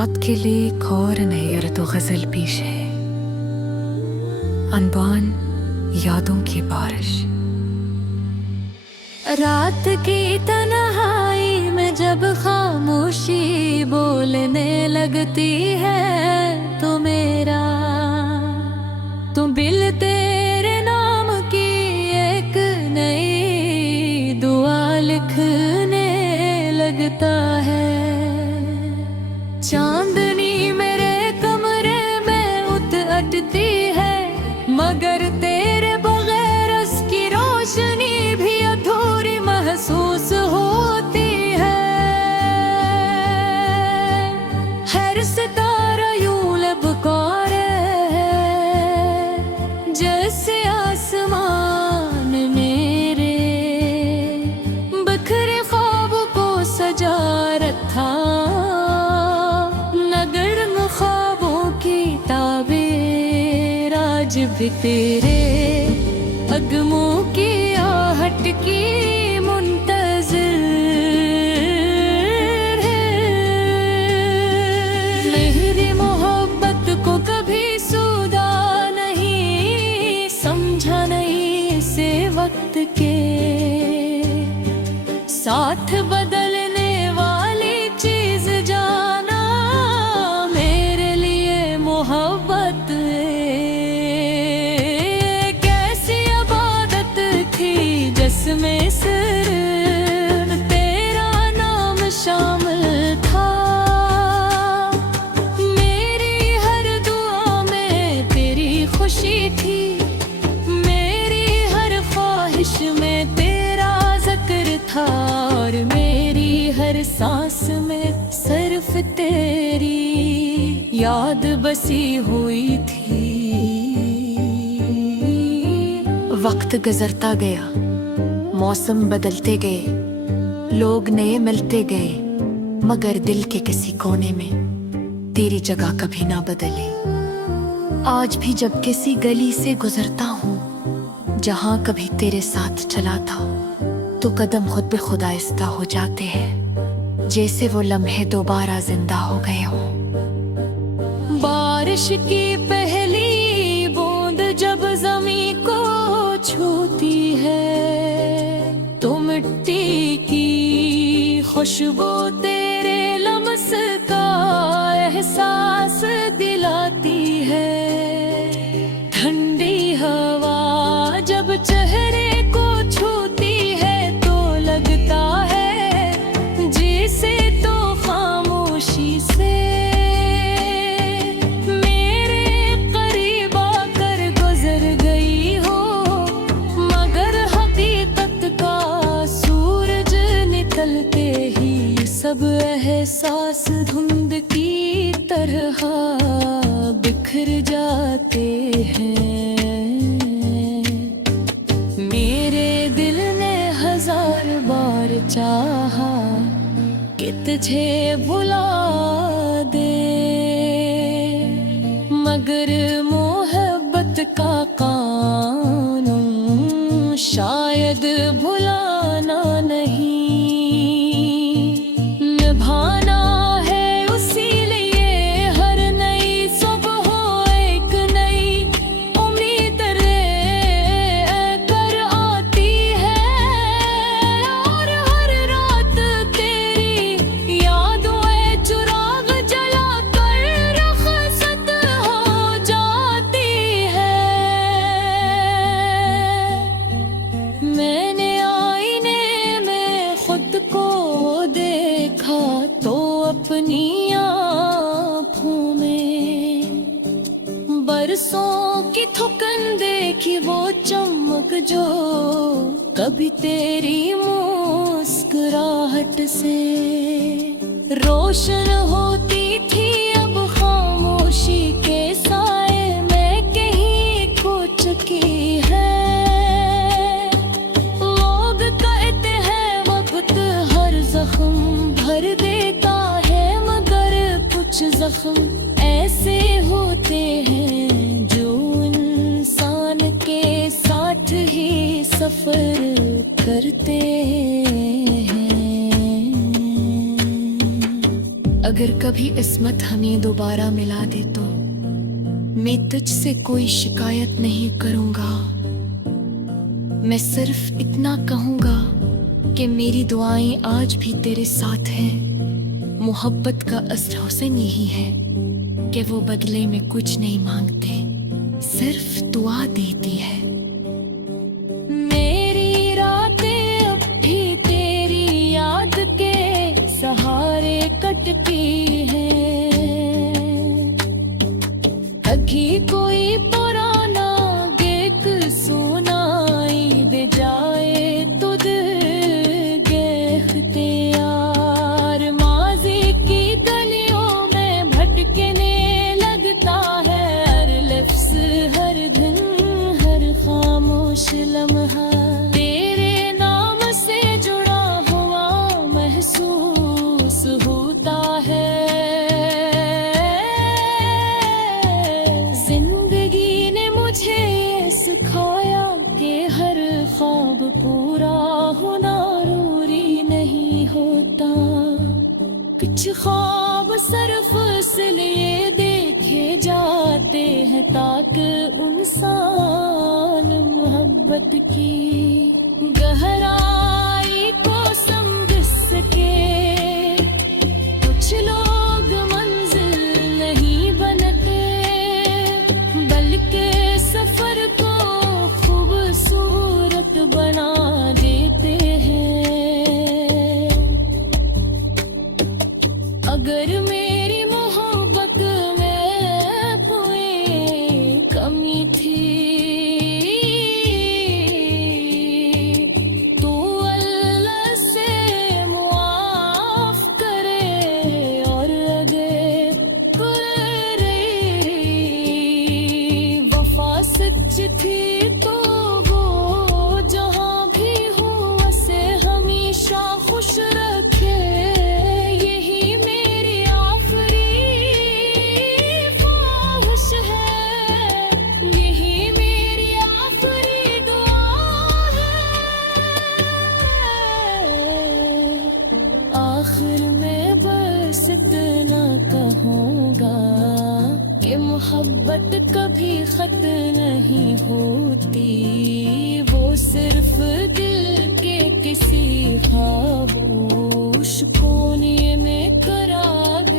रात के लिए एक और नई अर्दो गजल पेश है। अनबान यादों की बारिश। रात की तन्हाई में जब खामोशी बोलने लगती है तो मेरा तुम बिल तेरे नाम की एक नई दुआ लिखने लगता है। चांदनी मेरे कमरे में उतरती है, मगर तेरे बगैर उसकी रोशनी भी अधूरी महसूस होती है। हर सितारा यूं लबकारे जैसे आसमान मेरे बिखरे ख्वाब को सजा रखा। आज भी तेरे कदमों की आहट की मुंतज़िर है। मेरी मोहब्बत को कभी सूदा नहीं समझा, नहीं इसे वक्त के साथ बदलने वाली चीज जाना मेरे लिए मोहब्बत में सिर्फ तेरा नाम शामिल था। मेरी हर दुआ में तेरी खुशी थी, मेरी हर ख्वाहिश में तेरा जिक्र था, और मेरी हर सांस में सिर्फ तेरी याद बसी हुई थी। वक्त गुजरता गया, मौसम बदलते गए, लोग नए मिलते गए, मगर दिल के किसी कोने में तेरी जगह कभी ना बदली। आज भी जब किसी गली से गुजरता हूँ जहाँ कभी तेरे साथ चला था, तो कदम खुद पे खुद आहिस्ता हो जाते हैं, जैसे वो लम्हे दोबारा जिंदा हो गए हों। बारिश की पहली बूंद जब जमीन को छूती है तो मिट्टी की खुशबू तेरे लम्स का एहसास दिलाती है। ठंडी हवा जब चेहरे को छूती है तो लगता है जैसे तो खामोशी से मेरे करीब आकर गुजर गई हो, मगर हकीकत का सूरज निकलते ही सब एहसास धुंध की तरह बिखर जाते हैं। मेरे दिल ने हजार बार चाहा कि तुझे भुला दे, मगर मोहब्बत का कानून शायद भुलाना नहीं, निभाना है। उसी लिए हर नई सुबह एक नई उम्मीद कर आती है, और हर रात तेरी यादों चुराग जला कर रखसत हो जाती है। मैंने आईने में खुद को देखा तो अपनी आँखों में बरसों की थुकन देखी, वो चमक जो कभी तेरी मुस्कुराहट से रोशन होती थी, अब खामोशी के साए में कहीं खो चुकी है। लोग कहते हैं वक्त हर जख्म भर देता है, मगर कुछ जख्म ऐसे होते हैं जो इंसान के साथ ही सफर करते हैं। अगर कभी किस्मत हमें दोबारा मिला दे तो मैं तुझसे कोई शिकायत नहीं करूंगा। मैं सिर्फ इतना कहूंगा कि मेरी दुआएं आज भी तेरे साथ हैं। मोहब्बत का असर हुस्न यही है कि वो बदले में कुछ नहीं मांगते, सिर्फ दुआ देती है। मेरी रातें अब भी तेरी याद के सहारे कटती हैं। अगी कोई पुराना गीत सुनाई दे जाए तो दिल देखते यार, माजी की गलियों में भटकने लगता है हर लफ्ज, हर दिन, हर खामोश लम्हा तेरे नाम से जुड़ा हुआ महसूस होता है। जिंदगी ने मुझे ये सिखाया कि हर ख्वाब पूरा होना जरूरी नहीं होता। कुछ ख्वाब सिर्फ इसलिए देखे जाते हैं ताकि इंसान मोहब्बत की गहराई को समझ सके। कुछ लोग मंजिल नहीं बनते बल्कि सफर को खूबसूरत बना देते हैं। अगर मेरी मोहब्बत में कोई कमी थी तो अल्लाह से मुआफ करे, और अगर रही वफा सच थी तो वो जहाँ भी हो उसे हमेशा खुश रखे। यही मेरी आखिरी ख्वाहिश है, यही मेरी आखिरी दुआ है। आखिर में बस इतना कहूँगा कि मोहब्बत कभी खत्म नहीं होती, वो सिर्फ दिल के किसी खामोश कोने में करार